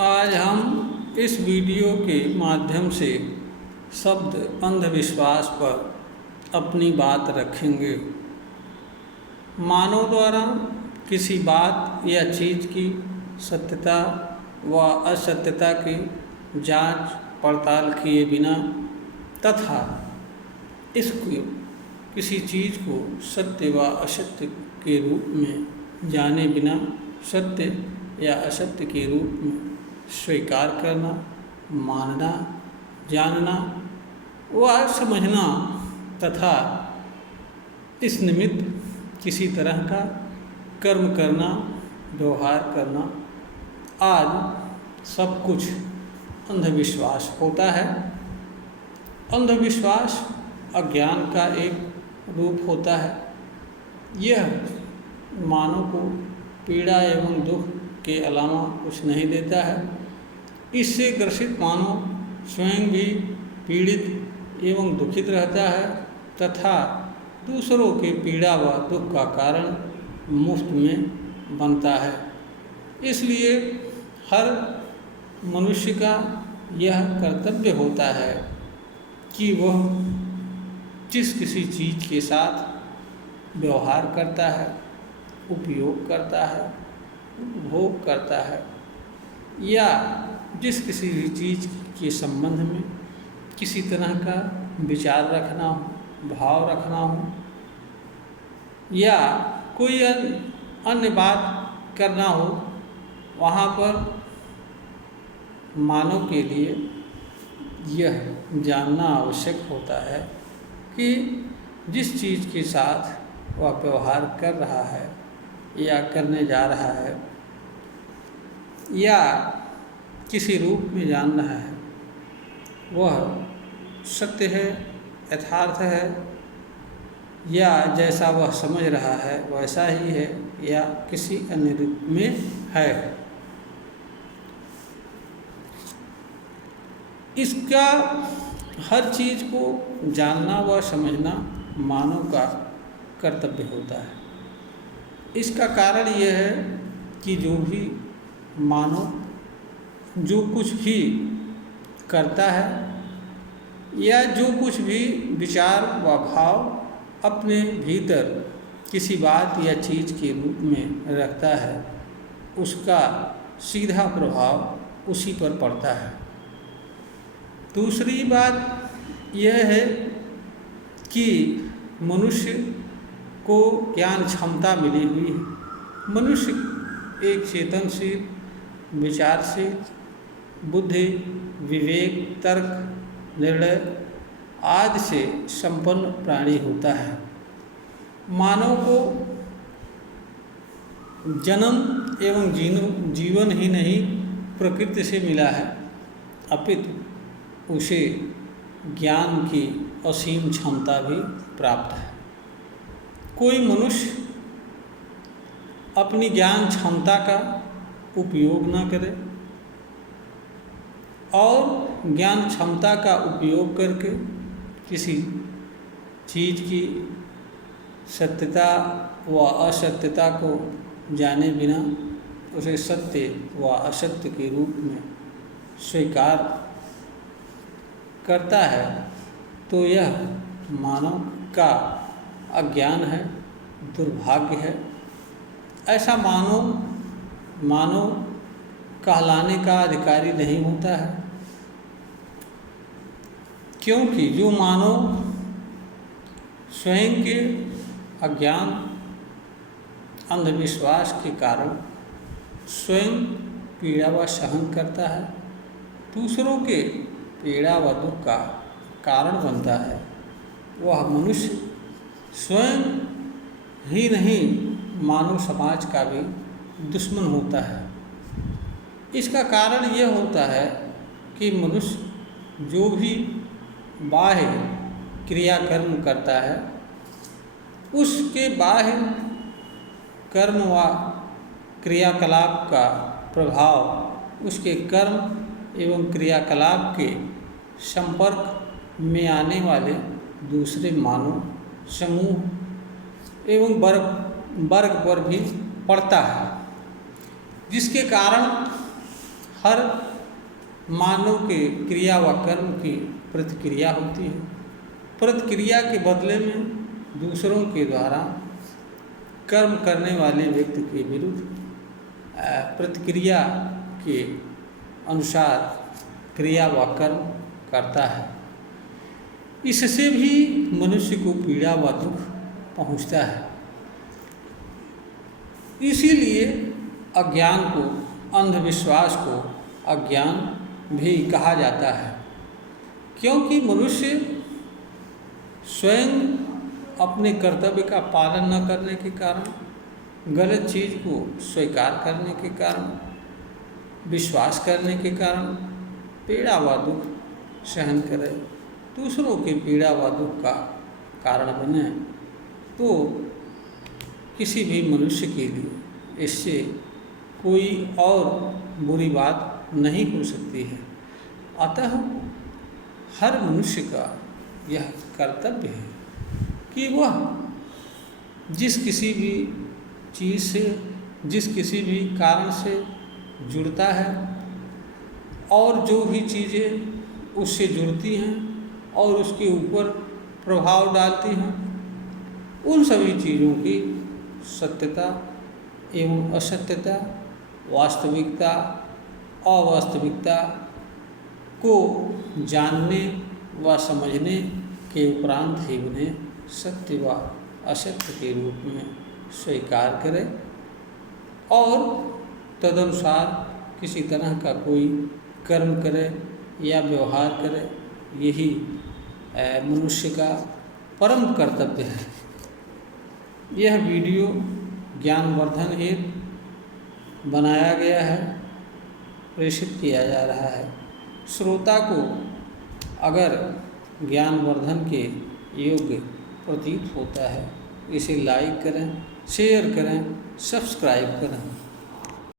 आज हम इस वीडियो के माध्यम से शब्द अंधविश्वास पर अपनी बात रखेंगे। मानव द्वारा किसी बात या चीज़ की सत्यता व असत्यता की जांच पड़ताल किए बिना तथा इसको किसी चीज़ को सत्य व असत्य के रूप में जाने बिना सत्य या असत्य के रूप में स्वीकार करना, मानना, जानना व समझना तथा इस निमित्त किसी तरह का कर्म करना, व्यवहार करना आज सब कुछ अंधविश्वास होता है। अंधविश्वास अज्ञान का एक रूप होता है। यह मानव को पीड़ा एवं दुख के अलावा कुछ नहीं देता है। इससे ग्रसित मानव स्वयं भी पीड़ित एवं दुखित रहता है तथा दूसरों के पीड़ा व दुख का कारण मुफ्त में बनता है। इसलिए हर मनुष्य का यह कर्तव्य होता है कि वह जिस किसी चीज़ के साथ व्यवहार करता है, उपयोग करता है, उपभोग करता है या जिस किसी भी चीज़ के संबंध में किसी तरह का विचार रखना हो, भाव रखना हो या कोई अन्य बात करना हो, वहाँ पर मानव के लिए यह जानना आवश्यक होता है कि जिस चीज़ के साथ वह व्यवहार कर रहा है या करने जा रहा है या किसी रूप में जान रहा है वह सत्य है, यथार्थ है या जैसा वह समझ रहा है वैसा ही है या किसी अन्य रूप में है। इसका हर चीज़ को जानना व समझना मानव का कर्तव्य होता है। इसका कारण यह है कि जो भी मानव जो कुछ भी करता है या जो कुछ भी विचार व भाव अपने भीतर किसी बात या चीज़ के रूप में रखता है, उसका सीधा प्रभाव उसी पर पड़ता है। दूसरी बात यह है कि मनुष्य को ज्ञान क्षमता मिली हुई है। मनुष्य एक चेतनशील, विचारशील, बुद्धि, विवेक, तर्क, निर्णय आदि से संपन्न प्राणी होता है। मानव को जन्म एवं जीवन ही नहीं प्रकृति से मिला है, अपितु उसे ज्ञान की असीम क्षमता भी प्राप्त है। कोई मनुष्य अपनी ज्ञान क्षमता का उपयोग न करे और ज्ञान क्षमता का उपयोग करके किसी चीज़ की सत्यता व असत्यता को जाने बिना उसे सत्य व असत्य के रूप में स्वीकार करता है, तो यह मानव का अज्ञान है, दुर्भाग्य है। ऐसा मानव कहलाने का अधिकारी नहीं होता है, क्योंकि जो मानव स्वयं के अज्ञान, अंधविश्वास के कारण स्वयं पीड़ा व सहन करता है, दूसरों के पीड़ा व दुख का कारण बनता है, वह मनुष्य स्वयं ही नहीं मानव समाज का भी दुश्मन होता है। इसका कारण यह होता है कि मनुष्य जो भी बाह्य क्रियाकर्म करता है उसके बाह्य कर्म व क्रियाकलाप का प्रभाव उसके कर्म एवं क्रियाकलाप के संपर्क में आने वाले दूसरे मानव समूह एवं वर्ग पर भी पड़ता है, जिसके कारण हर मानव के क्रिया व कर्म की प्रतिक्रिया होती है। प्रतिक्रिया के बदले में दूसरों के द्वारा कर्म करने वाले व्यक्ति के विरुद्ध प्रतिक्रिया के अनुसार क्रिया व कर्म करता है। इससे भी मनुष्य को पीड़ा व दुख पहुँचता है। इसीलिए अज्ञान को, अंधविश्वास को अज्ञान भी कहा जाता है, क्योंकि मनुष्य स्वयं अपने कर्तव्य का पालन न करने के कारण, गलत चीज़ को स्वीकार करने के कारण, विश्वास करने के कारण पीड़ा व दुख सहन करे, दूसरों की पीड़ा व दुख का कारण बने, तो किसी भी मनुष्य के लिए इससे कोई और बुरी बात नहीं हो सकती है। अतः हर मनुष्य का यह कर्तव्य है कि वह जिस किसी भी चीज़ से, जिस किसी भी कारण से जुड़ता है और जो भी चीज़ें उससे जुड़ती हैं और उसके ऊपर प्रभाव डालती हैं, उन सभी चीज़ों की सत्यता एवं असत्यता, वास्तविकता, अवास्तविकता को जानने व समझने के उपरांत ही उन्हें सत्य व असत्य के रूप में स्वीकार करें और तदनुसार किसी तरह का कोई कर्म करे या व्यवहार करे। यही मनुष्य का परम कर्तव्य है। यह वीडियो ज्ञानवर्धन हेतु बनाया गया है, प्रेषित किया जा रहा है। श्रोता को अगर ज्ञानवर्धन के योग्य प्रतीत होता है, इसे लाइक करें, शेयर करें, सब्सक्राइब करें।